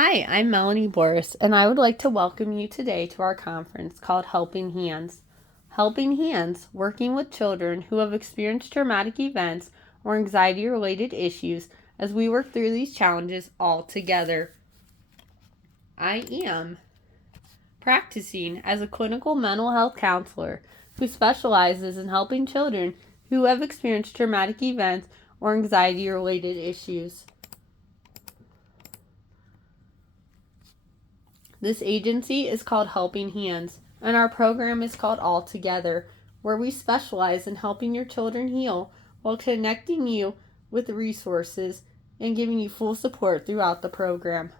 Hi, I'm Melanie Boris, and I would like to welcome you today to our conference called Helping Hands. Helping Hands, working with children who have experienced traumatic events or anxiety related issues as we work through these challenges all together. I am practicing as a clinical mental health counselor who specializes in helping children who have experienced traumatic events or anxiety related issues. This agency is called Helping Hands, and our program is called All Together, where we specialize in helping your children heal while connecting you with resources and giving you full support throughout the program.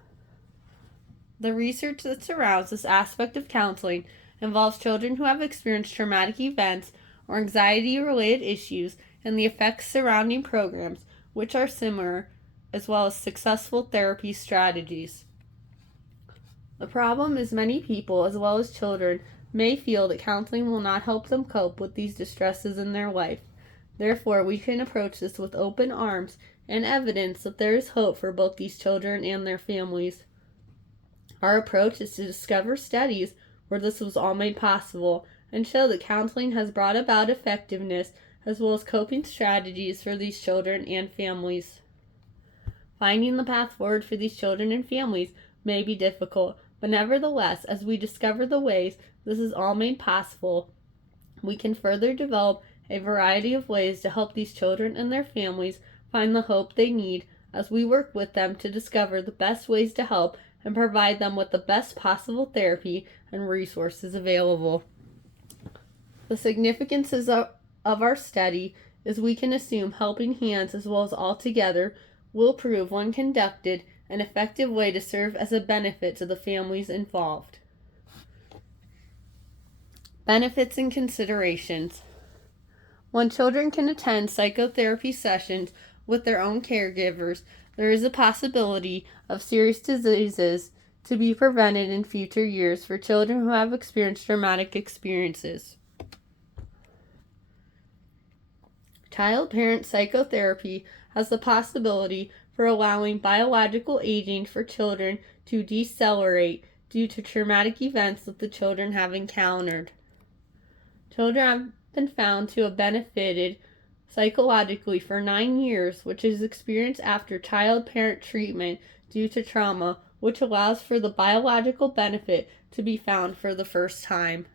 The research that surrounds this aspect of counseling involves children who have experienced traumatic events or anxiety-related issues and the effects surrounding programs, which are similar, as well as successful therapy strategies. The problem is many people, as well as children, may feel that counseling will not help them cope with these distresses in their life. Therefore, we can approach this with open arms and evidence that there is hope for both these children and their families. Our approach is to discover studies where this was all made possible and show that counseling has brought about effectiveness as well as coping strategies for these children and families. Finding the path forward for these children and families may be difficult, but nevertheless, as we discover the ways this is all made possible, we can further develop a variety of ways to help these children and their families find the hope they need as we work with them to discover the best ways to help and provide them with the best possible therapy and resources available. The significance of our study is we can assume Helping Hands as well as All Together will prove, when conducted, an effective way to serve as a benefit to the families involved. Benefits and considerations. When children can attend psychotherapy sessions with their own caregivers, there is a possibility of serious diseases to be prevented in future years for children who have experienced traumatic experiences. Child-parent psychotherapy has the possibility for allowing biological aging for children to decelerate due to traumatic events that the children have encountered. Children have been found to have benefited psychologically for 9 years, which is experienced after child-parent treatment due to trauma, which allows for the biological benefit to be found for the first time.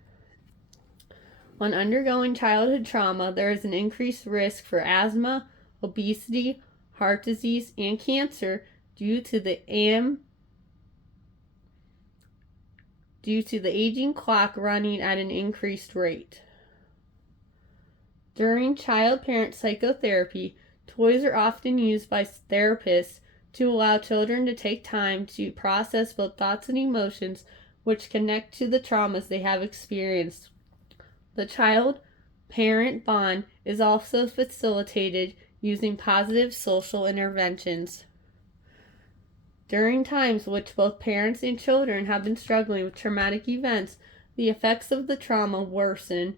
When undergoing childhood trauma, there is an increased risk for asthma, obesity, heart disease, and cancer due to the aging clock running at an increased rate. During child-parent psychotherapy, toys are often used by therapists to allow children to take time to process both thoughts and emotions which connect to the traumas they have experienced. The child-parent bond is also facilitated using positive social interventions. During times which both parents and children have been struggling with traumatic events, the effects of the trauma worsen.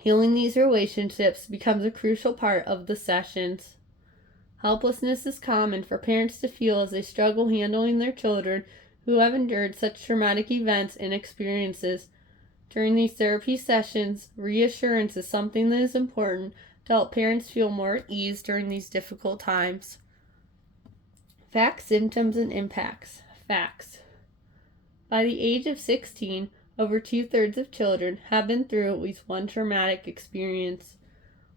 Healing these relationships becomes a crucial part of the sessions. Helplessness is common for parents to feel as they struggle handling their children who have endured such traumatic events and experiences. During these therapy sessions, reassurance is something that is important to help parents feel more at ease during these difficult times. Facts, symptoms, and impacts. Facts. By the age of 16, over 2/3 of children have been through at least one traumatic experience.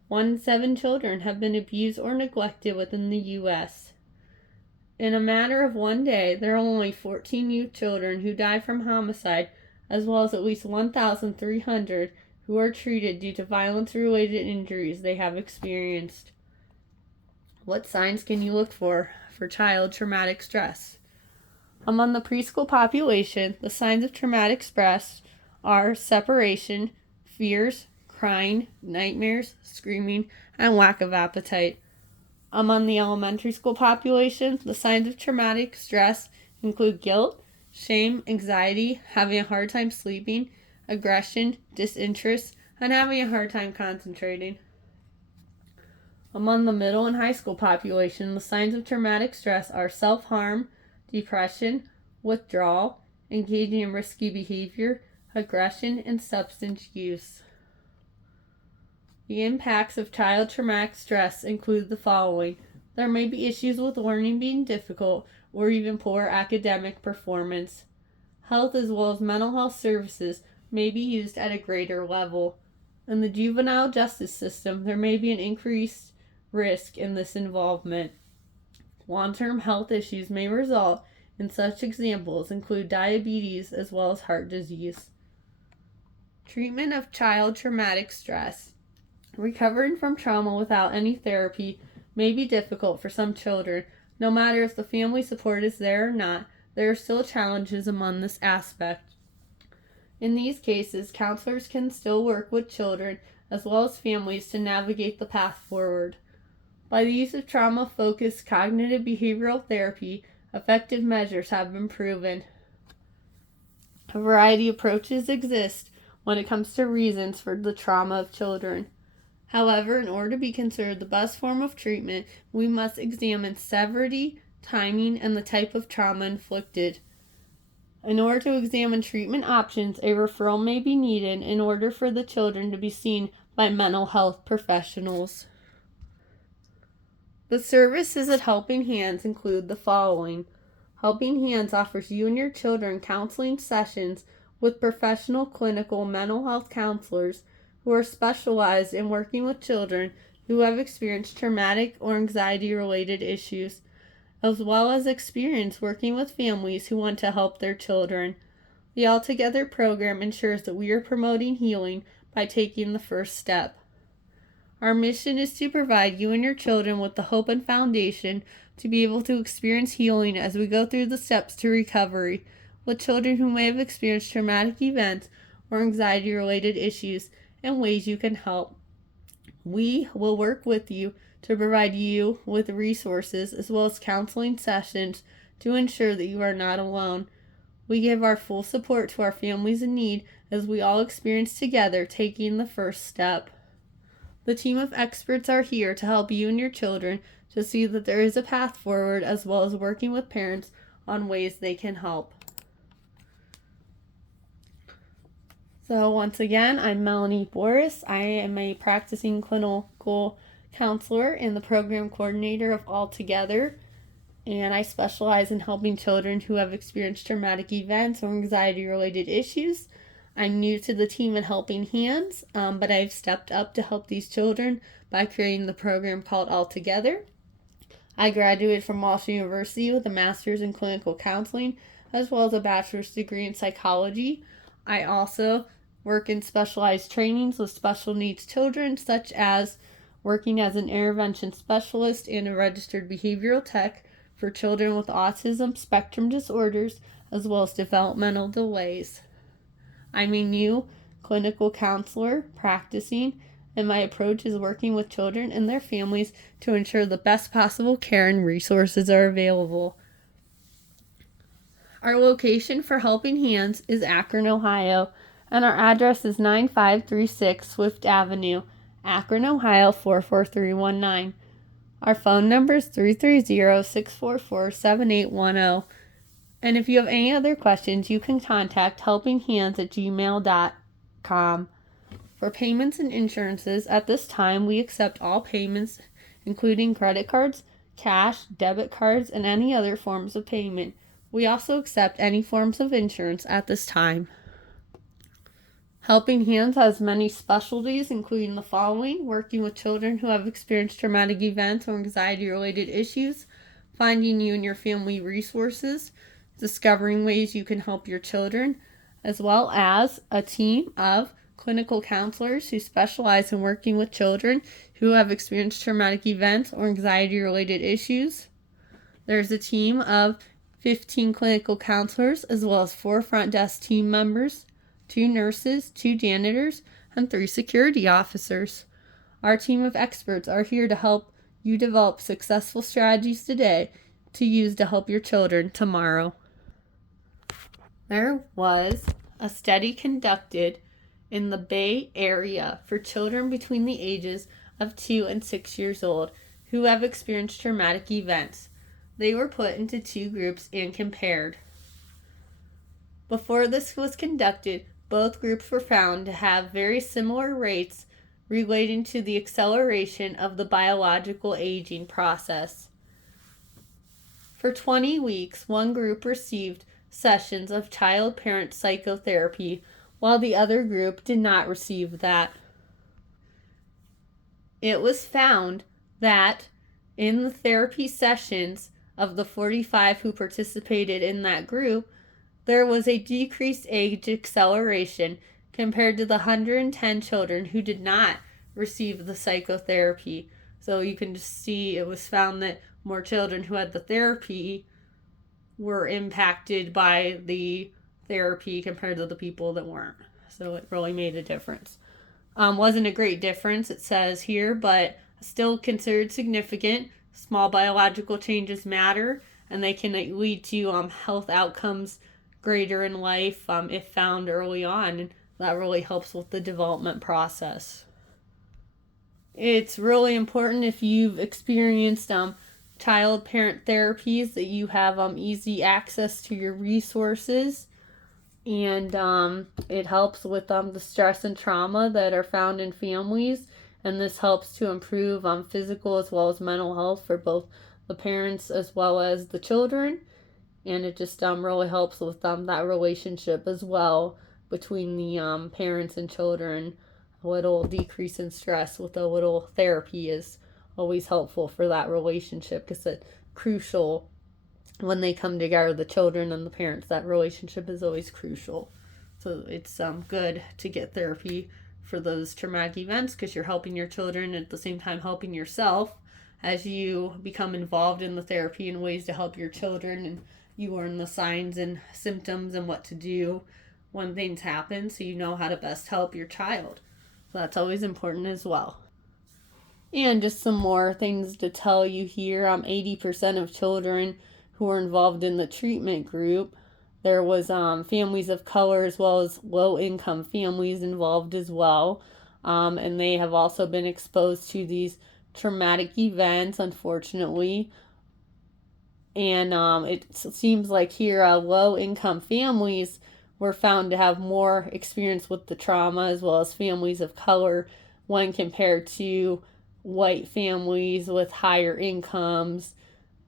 1 in 7 children have been abused or neglected within the U.S. In a matter of one day, there are only 14 youth children who die from homicide, as well as at least 1,300 who are treated due to violence-related injuries they have experienced. What signs can you look for child traumatic stress? Among the preschool population, the signs of traumatic stress are separation, fears, crying, nightmares, screaming, and lack of appetite. Among the elementary school population, the signs of traumatic stress include guilt, shame, anxiety, having a hard time sleeping, aggression, disinterest, and having a hard time concentrating. Among the middle and high school population, the signs of traumatic stress are self-harm, depression, withdrawal, engaging in risky behavior, aggression, and substance use. The impacts of child traumatic stress include the following. There may be issues with learning being difficult or even poor academic performance. Health as well as mental health services may be used at a greater level. In the juvenile justice system, there may be an increased risk in this involvement. Long-term health issues may result, and such examples include diabetes as well as heart disease. Treatment of child traumatic stress. Recovering from trauma without any therapy may be difficult for some children. No matter if the family support is there or not, there are still challenges among this aspect. In these cases, counselors can still work with children as well as families to navigate the path forward. By the use of trauma-focused cognitive behavioral therapy, effective measures have been proven. A variety of approaches exist when it comes to reasons for the trauma of children. However, in order to be considered the best form of treatment, we must examine severity, timing, and the type of trauma inflicted. In order to examine treatment options, a referral may be needed in order for the children to be seen by mental health professionals. The services at Helping Hands include the following. Helping Hands offers you and your children counseling sessions with professional clinical mental health counselors who are specialized in working with children who have experienced traumatic or anxiety-related issues, as well as experience working with families who want to help their children. The Altogether program ensures that we are promoting healing by taking the first step. Our mission is to provide you and your children with the hope and foundation to be able to experience healing as we go through the steps to recovery with children who may have experienced traumatic events or anxiety-related issues and ways you can help. We will work with you to provide you with resources as well as counseling sessions to ensure that you are not alone. We give our full support to our families in need as we all experience together taking the first step. The team of experts are here to help you and your children to see that there is a path forward as well as working with parents on ways they can help. So once again, I'm Melanie Boris. I am a practicing clinical counselor and the program coordinator of Altogether, and I specialize in helping children who have experienced traumatic events or anxiety-related issues. I'm new to the team at Helping Hands, but I've stepped up to help these children by creating the program called Altogether. I graduated from Walsh University with a master's in clinical counseling as well as a bachelor's degree in psychology. I also work in specialized trainings with special needs children, such as working as an intervention specialist and a registered behavioral tech for children with autism spectrum disorders, as well as developmental delays. I'm a new clinical counselor practicing, and my approach is working with children and their families to ensure the best possible care and resources are available. Our location for Helping Hands is Akron, Ohio, and our address is 9536 Swift Avenue, Akron, Ohio 44319. Our phone number is 330-644-7810. And if you have any other questions, you can contact helpinghands@gmail.com. For payments and insurances, at this time, we accept all payments, including credit cards, cash, debit cards, and any other forms of payment. We also accept any forms of insurance at this time. Helping Hands has many specialties, including the following: working with children who have experienced traumatic events or anxiety-related issues, finding you and your family resources, discovering ways you can help your children, as well as a team of clinical counselors who specialize in working with children who have experienced traumatic events or anxiety-related issues. There's a team of 15 clinical counselors, as well as 4 front desk team members, 2 nurses, 2 janitors, and 3 security officers. Our team of experts are here to help you develop successful strategies today to use to help your children tomorrow. There was a study conducted in the Bay Area for children between the ages of 2 and 6 years old who have experienced traumatic events. They were put into two groups and compared. Before this was conducted, both groups were found to have very similar rates relating to the acceleration of the biological aging process. For 20 weeks, one group received sessions of child-parent psychotherapy, while the other group did not receive that. It was found that in the therapy sessions of the 45 who participated in that group, there was a decreased age acceleration compared to the 110 children who did not receive the psychotherapy. So you can just see it was found that more children who had the therapy were impacted by the therapy compared to the people that weren't. So it really made a difference. Wasn't a great difference, it says here, but still considered significant. Small biological changes matter, and they can lead to health outcomes greater in life if found early on, and that really helps with the development process. It's really important if you've experienced child-parent therapies that you have easy access to your resources, and it helps with the stress and trauma that are found in families, and this helps to improve physical as well as mental health for both the parents as well as the children, and it just really helps with that relationship as well between the parents and children. A little decrease in stress with a little therapy is always helpful for that relationship, because it's crucial when they come together, the children and the parents. That relationship is always crucial. So it's good to get therapy for those traumatic events, because you're helping your children and at the same time helping yourself as you become involved in the therapy in ways to help your children, and you learn the signs and symptoms and what to do when things happen, so you know how to best help your child. So that's always important as well. And just some more things to tell you here. 80% of children who were involved in the treatment group, there was families of color as well as low-income families involved as well. And they have also been exposed to these traumatic events, unfortunately. And it seems like here low-income families were found to have more experience with the trauma, as well as families of color, when compared to white families with higher incomes.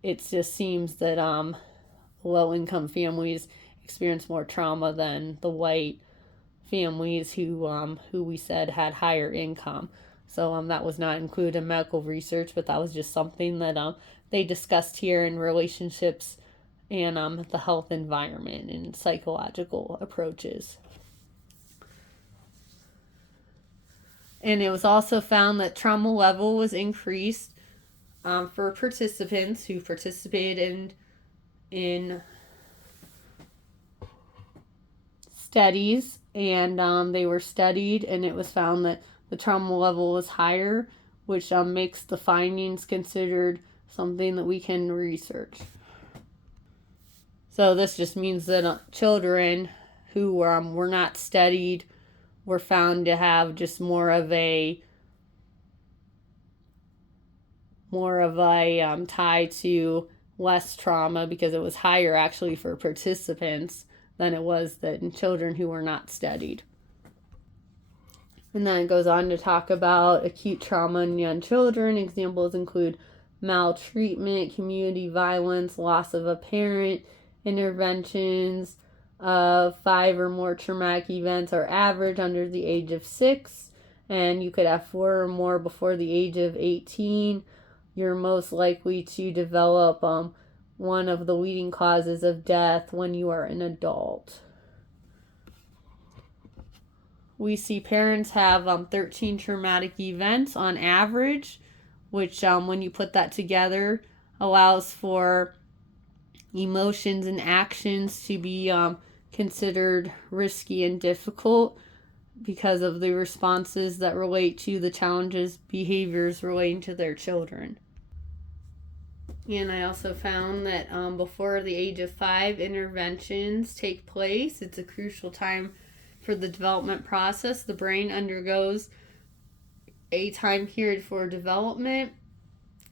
It just seems that low-income families experience more trauma than the white families who we said had higher income. So that was not included in medical research, but that was just something that they discussed here in relationships and the health environment and psychological approaches. And it was also found that trauma level was increased for participants who participated in studies, and they were studied, and it was found that the trauma level was higher, which makes the findings considered something that we can research. So this just means that children who were not studied were found to have just more of a tie to less trauma, because it was higher actually for participants than it was in children who were not studied. And then it goes on to talk about acute trauma in young children. Examples include maltreatment, community violence, loss of a parent. Interventions of 5 or more traumatic events are average under the age of 6, and you could have 4 or more before the age of 18. You're most likely to develop one of the leading causes of death when you are an adult. We see parents have 13 traumatic events on average, which when you put that together allows for emotions and actions to be considered risky and difficult because of the responses that relate to the challenges, behaviors relating to their children. And I also found that before the age of 5, interventions take place. It's a crucial time for the development process. The brain undergoes a time period for development,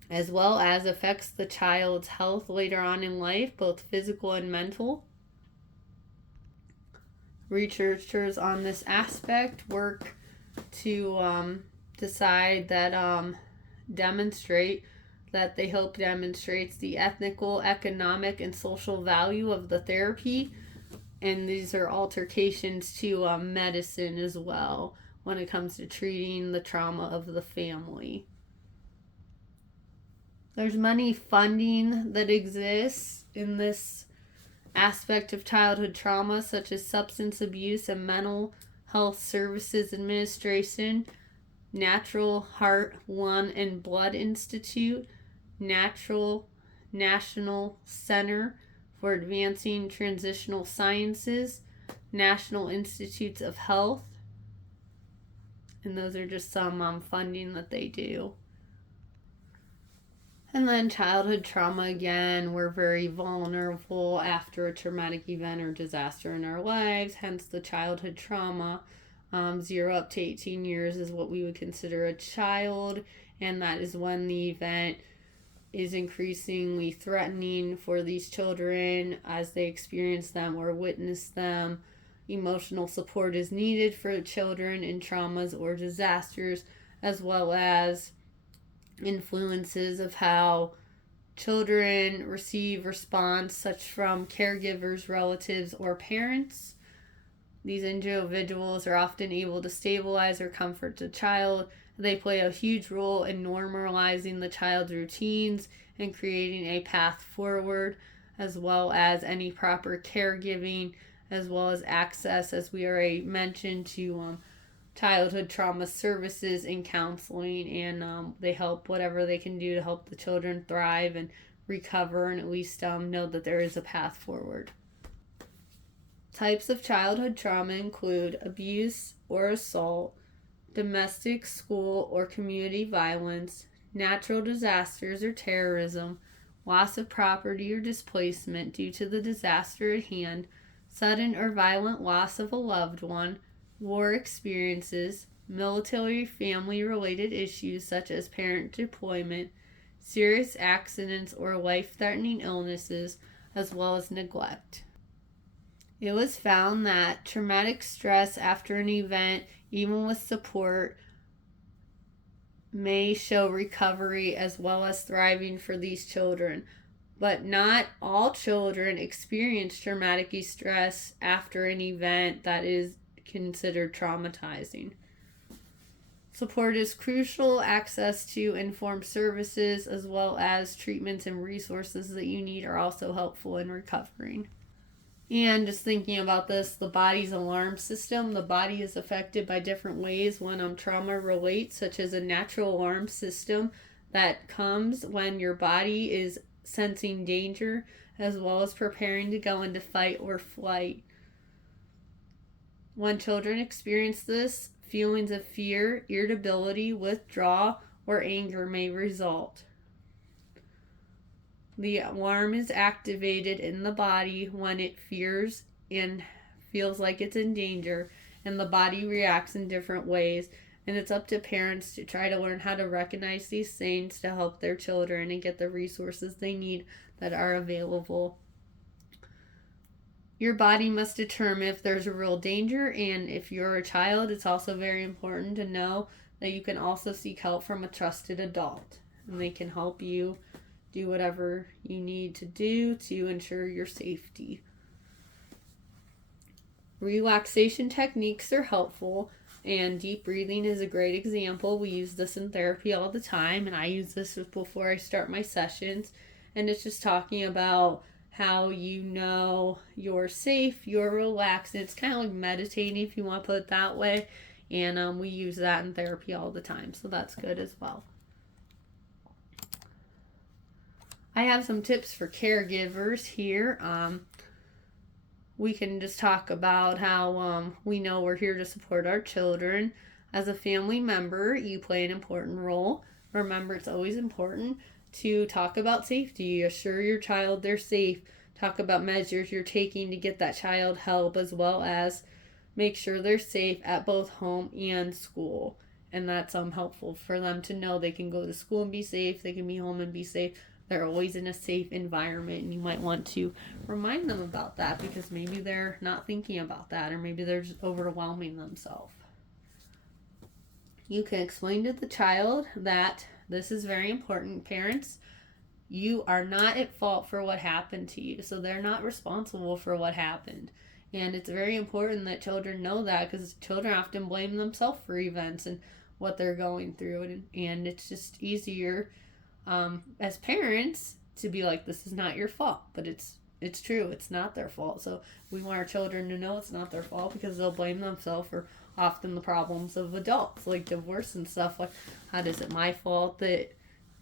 as well as affects the child's health later on in life, both physical and mental. Researchers on this aspect work to decide that demonstrate that they hope demonstrates the ethical, economic, and social value of the therapy. And these are altercations to medicine as well when it comes to treating the trauma of the family. There's money funding that exists in this aspect of childhood trauma, such as Substance Abuse and Mental Health Services Administration, Natural Heart, Lung, and Blood Institute, National Center for Advancing Transitional Sciences, National Institutes of Health, and those are just some funding that they do. And then childhood trauma, again, we're very vulnerable after a traumatic event or disaster in our lives, hence the childhood trauma. 0 up to 18 years is what we would consider a child, and that is when the event is increasingly threatening for these children as they experience them or witness them. Emotional support is needed for children in traumas or disasters, as well as influences of how children receive response, such from caregivers, relatives, or parents. These individuals are often able to stabilize or comfort the child. They play a huge role in normalizing the child's routines and creating a path forward, as well as any proper caregiving, as well as access, as we already mentioned, to childhood trauma services and counseling, and they help whatever they can do to help the children thrive and recover, and at least know that there is a path forward. Types of childhood trauma include abuse or assault, domestic, school, or community violence, natural disasters or terrorism, loss of property or displacement due to the disaster at hand, sudden or violent loss of a loved one, war experiences, military family related issues such as parent deployment, serious accidents or life-threatening illnesses, as well as neglect. It was found that traumatic stress after an event, even with support, may show recovery as well as thriving for these children. But not all children experience traumatic stress after an event that is considered traumatizing. Support is crucial. Access to informed services as well as treatments and resources that you need are also helpful in recovering. And just thinking about this, the body's alarm system, the body is affected by different ways when trauma relates, such as a natural alarm system that comes when your body is sensing danger as well as preparing to go into fight or flight. When children experience this, feelings of fear, irritability, withdrawal, or anger may result. The alarm is activated in the body when it fears and feels like it's in danger, and the body reacts in different ways. And it's up to parents to try to learn how to recognize these things to help their children and get the resources they need that are available. Your body must determine if there's a real danger, and if you're a child, it's also very important to know that you can also seek help from a trusted adult, and they can help you do whatever you need to do to ensure your safety. Relaxation techniques are helpful, and deep breathing is a great example. We use this in therapy all the time, and I use this before I start my sessions, and it's just talking about how you know you're safe, you're relaxed, and it's kind of like meditating, if you want to put it that way, and we use that in therapy all the time, so that's good as well. I have some tips for caregivers here. We can just talk about how we know we're here to support our children. As a family member, you play an important role. Remember, it's always important to talk about safety. Assure your child they're safe. Talk about measures you're taking to get that child help, as well as make sure they're safe at both home and school. And that's helpful for them to know they can go to school and be safe, they can be home and be safe. They're always in a safe environment, and you might want to remind them about that because maybe they're not thinking about that, or maybe they're just overwhelming themselves. You can explain to the child that this is very important. Parents, you are not at fault for what happened to you, so they're not responsible for what happened. And it's very important that children know that, because children often blame themselves for events and what they're going through, and it's just easier as parents to be like, this is not your fault, but it's true, it's not their fault. So we want our children to know it's not their fault, because they'll blame themselves for often the problems of adults, like divorce and stuff. Like, how is it my fault that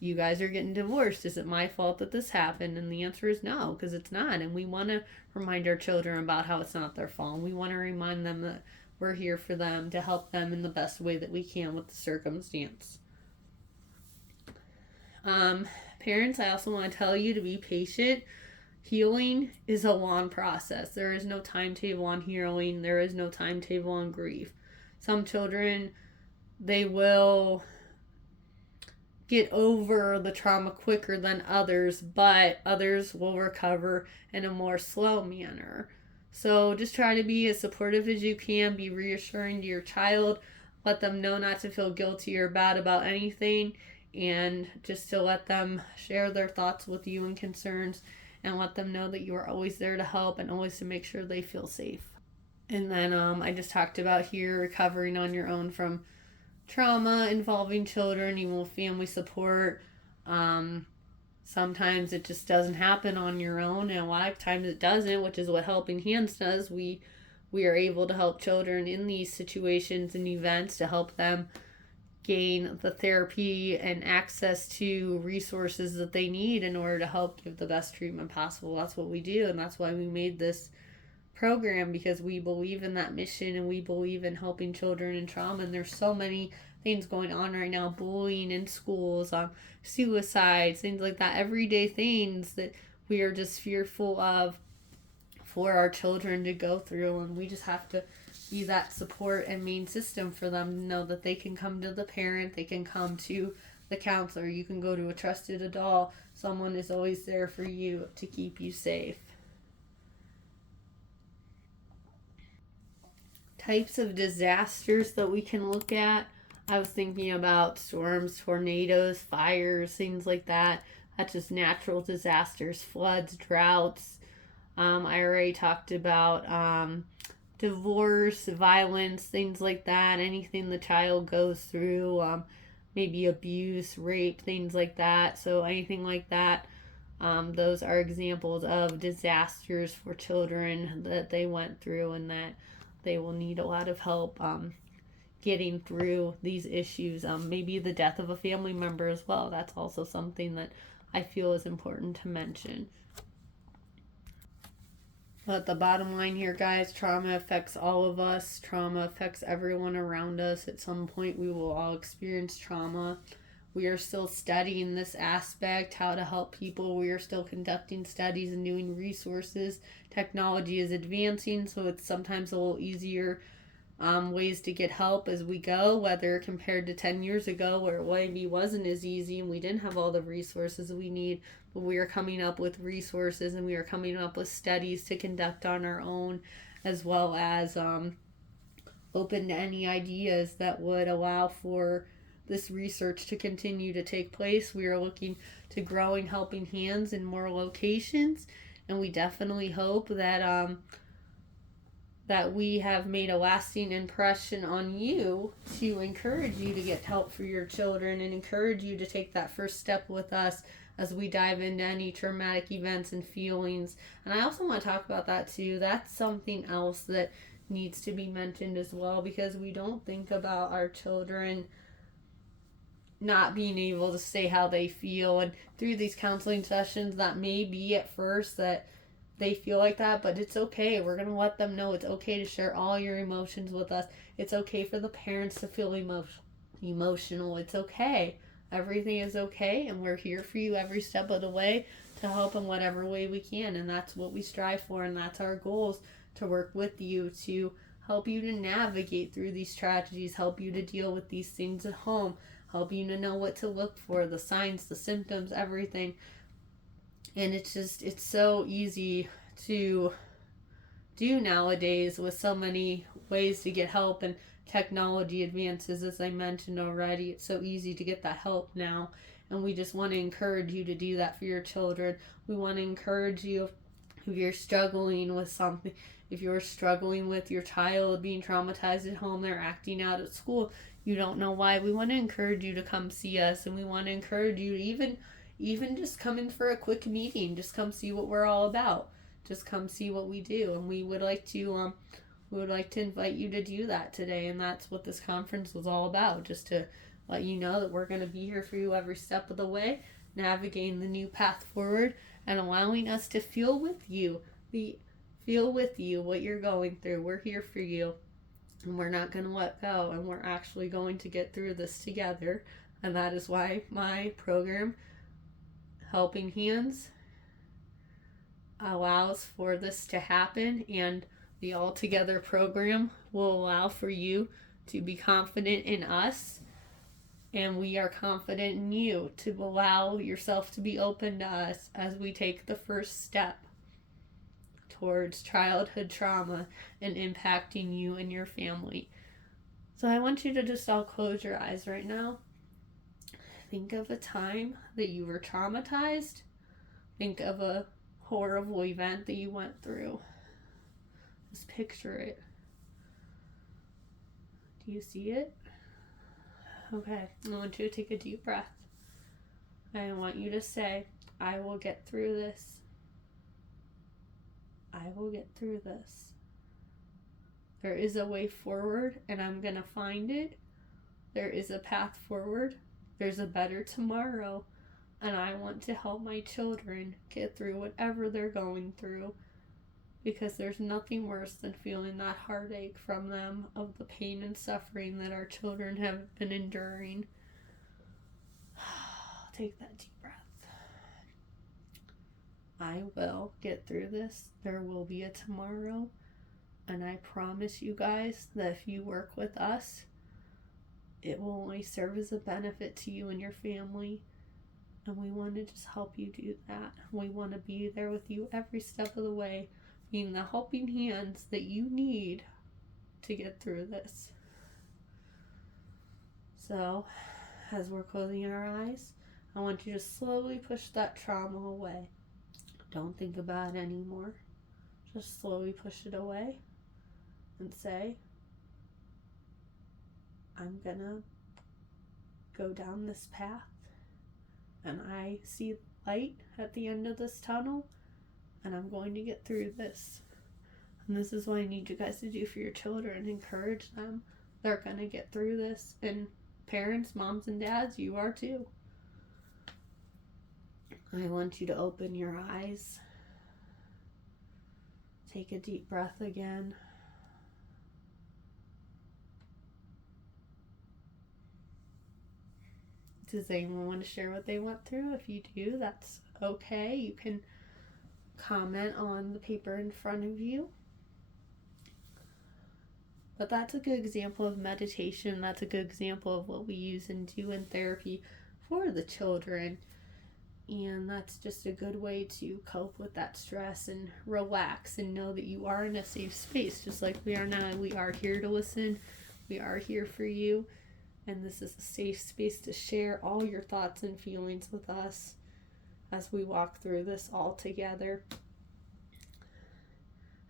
you guys are getting divorced? Is it my fault that this happened? And the answer is no, because it's not. And we want to remind our children about how it's not their fault. And we want to remind them that we're here for them to help them in the best way that we can with the circumstance. Parents, I also want to tell you to be patient. Healing is a long process. There is no timetable on healing. There is no timetable on grief. Some children, they will get over the trauma quicker than others, but others will recover in a more slow manner. So just try to be as supportive as you can. Be reassuring to your child. Let them know not to feel guilty or bad about anything, and just to let them share their thoughts with you and concerns, and let them know that you are always there to help and always to make sure they feel safe. And then I just talked about here recovering on your own from trauma involving children. You will family support. Sometimes it just doesn't happen on your own, and a lot of times it doesn't, which is what Helping Hands does. We are able to help children in these situations and events to help them gain the therapy and access to resources that they need in order to help give the best treatment possible. That's what we do, and that's why we made this program, because we believe in that mission and we believe in helping children in trauma. And there's so many things going on right now: bullying in schools, suicides, things like that, everyday things that we are just fearful of for our children to go through. And we just have to be that support and main system for them to know that they can come to the parent, they can come to the counselor, you can go to a trusted adult. Someone is always there for you to keep you safe. Types of disasters that we can look at. I was thinking about storms, tornadoes, fires, things like that. That's just natural disasters, floods, droughts. I already talked about divorce, violence, things like that. Anything the child goes through, maybe abuse, rape, things like that. So anything like that. Those are examples of disasters for children that they went through, and that they will need a lot of help getting through these issues. Maybe the death of a family member as well. That's also something that I feel is important to mention. But the bottom line here, guys, trauma affects all of us. Trauma affects everyone around us. At some point, we will all experience trauma. We are still studying this aspect, how to help people. We are still conducting studies and doing resources. Technology is advancing, so it's sometimes a little easier ways to get help as we go, whether compared to 10 years ago, where it maybe wasn't as easy and we didn't have all the resources we need. But we are coming up with resources, and we are coming up with studies to conduct on our own, as well as open to any ideas that would allow for this research to continue to take place. We are looking to growing Helping Hands in more locations, and we definitely hope that that we have made a lasting impression on you, to encourage you to get help for your children and encourage you to take that first step with us as we dive into any traumatic events and feelings. And I also want to talk about that too. That's something else that needs to be mentioned as well, because we don't think about our children not being able to say how they feel. And through these counseling sessions, that may be at first that they feel like that, but it's okay. We're going to let them know it's okay to share all your emotions with us. It's okay for the parents to feel emotional. It's okay. Everything is okay, and we're here for you every step of the way to help in whatever way we can. And that's what we strive for, and that's our goals, to work with you to help you to navigate through these tragedies, help you to deal with these things at home, help you to know what to look for, the signs, the symptoms, everything. And it's so easy to do nowadays with so many ways to get help and technology advances, as I mentioned already. It's so easy to get that help now, and we just want to encourage you to do that for your children. We want to encourage you if you're struggling with something, if you're struggling with your child being traumatized at home, they're acting out at school, you don't know why, we want to encourage you to come see us, and we want to encourage you to even just come in for a quick meeting, just come see what we're all about, just come see what we do. And we would like to invite you to do that today, and that's what this conference was all about, just to let you know that we're going to be here for you every step of the way, navigating the new path forward and allowing us to feel with you what you're going through. We're here for you, and we're not going to let go, and we're actually going to get through this together. And that is why my program, Helping Hands, allows for this to happen, and the All Together program will allow for you to be confident in us, and we are confident in you to allow yourself to be open to us as we take the first step towards childhood trauma and impacting you and your family. So I want you to just all close your eyes right now. Think of a time that you were traumatized. Think of a horrible event that you went through. Just picture it. Do you see it? Okay, I want you to take a deep breath. I want you to say, I will get through this. I will get through this. There is a way forward, and I'm going to find it. There is a path forward. There's a better tomorrow, and I want to help my children get through whatever they're going through, because there's nothing worse than feeling that heartache from them of the pain and suffering that our children have been enduring. Take that deep breath. I will get through this. There will be a tomorrow, and I promise you guys that if you work with us, it will only serve as a benefit to you and your family. And we want to just help you do that. We want to be there with you every step of the way, being the helping hands that you need to get through this. So, as we're closing our eyes, I want you to slowly push that trauma away. Don't think about it anymore. Just slowly push it away and say, I'm gonna go down this path, and I see light at the end of this tunnel, and I'm going to get through this. And this is what I need you guys to do for your children. Encourage them. They're gonna get through this. And parents, moms and dads, you are too. I want you to open your eyes. Take a deep breath again. Does anyone want to share what they went through? If you do, that's okay. You can comment on the paper in front of you. But that's a good example of meditation. That's a good example of what we use and do in therapy for the children. And that's just a good way to cope with that stress and relax and know that you are in a safe space, just like we are now. We are here to listen. We are here for you. And this is a safe space to share all your thoughts and feelings with us as we walk through this all together.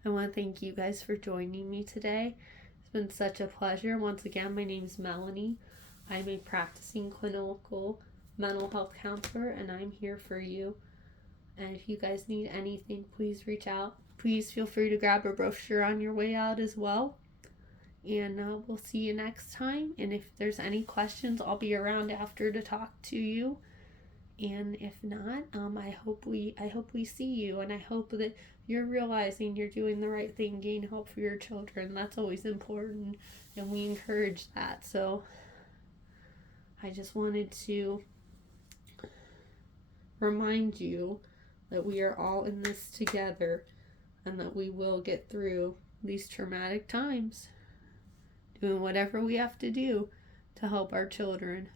I want to thank you guys for joining me today. It's been such a pleasure. Once again, my name is Melanie. I'm a practicing clinical mental health counselor, and I'm here for you. And if you guys need anything, please reach out. Please feel free to grab a brochure on your way out as well. And we'll see you next time. And if there's any questions, I'll be around after to talk to you. And if not, I hope we see you, and I hope that you're realizing you're doing the right thing, getting help for your children. That's always important, and we encourage that. So I just wanted to remind you that we are all in this together, and that we will get through these traumatic times, doing whatever we have to do to help our children.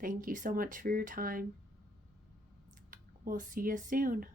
Thank you so much for your time. We'll see you soon.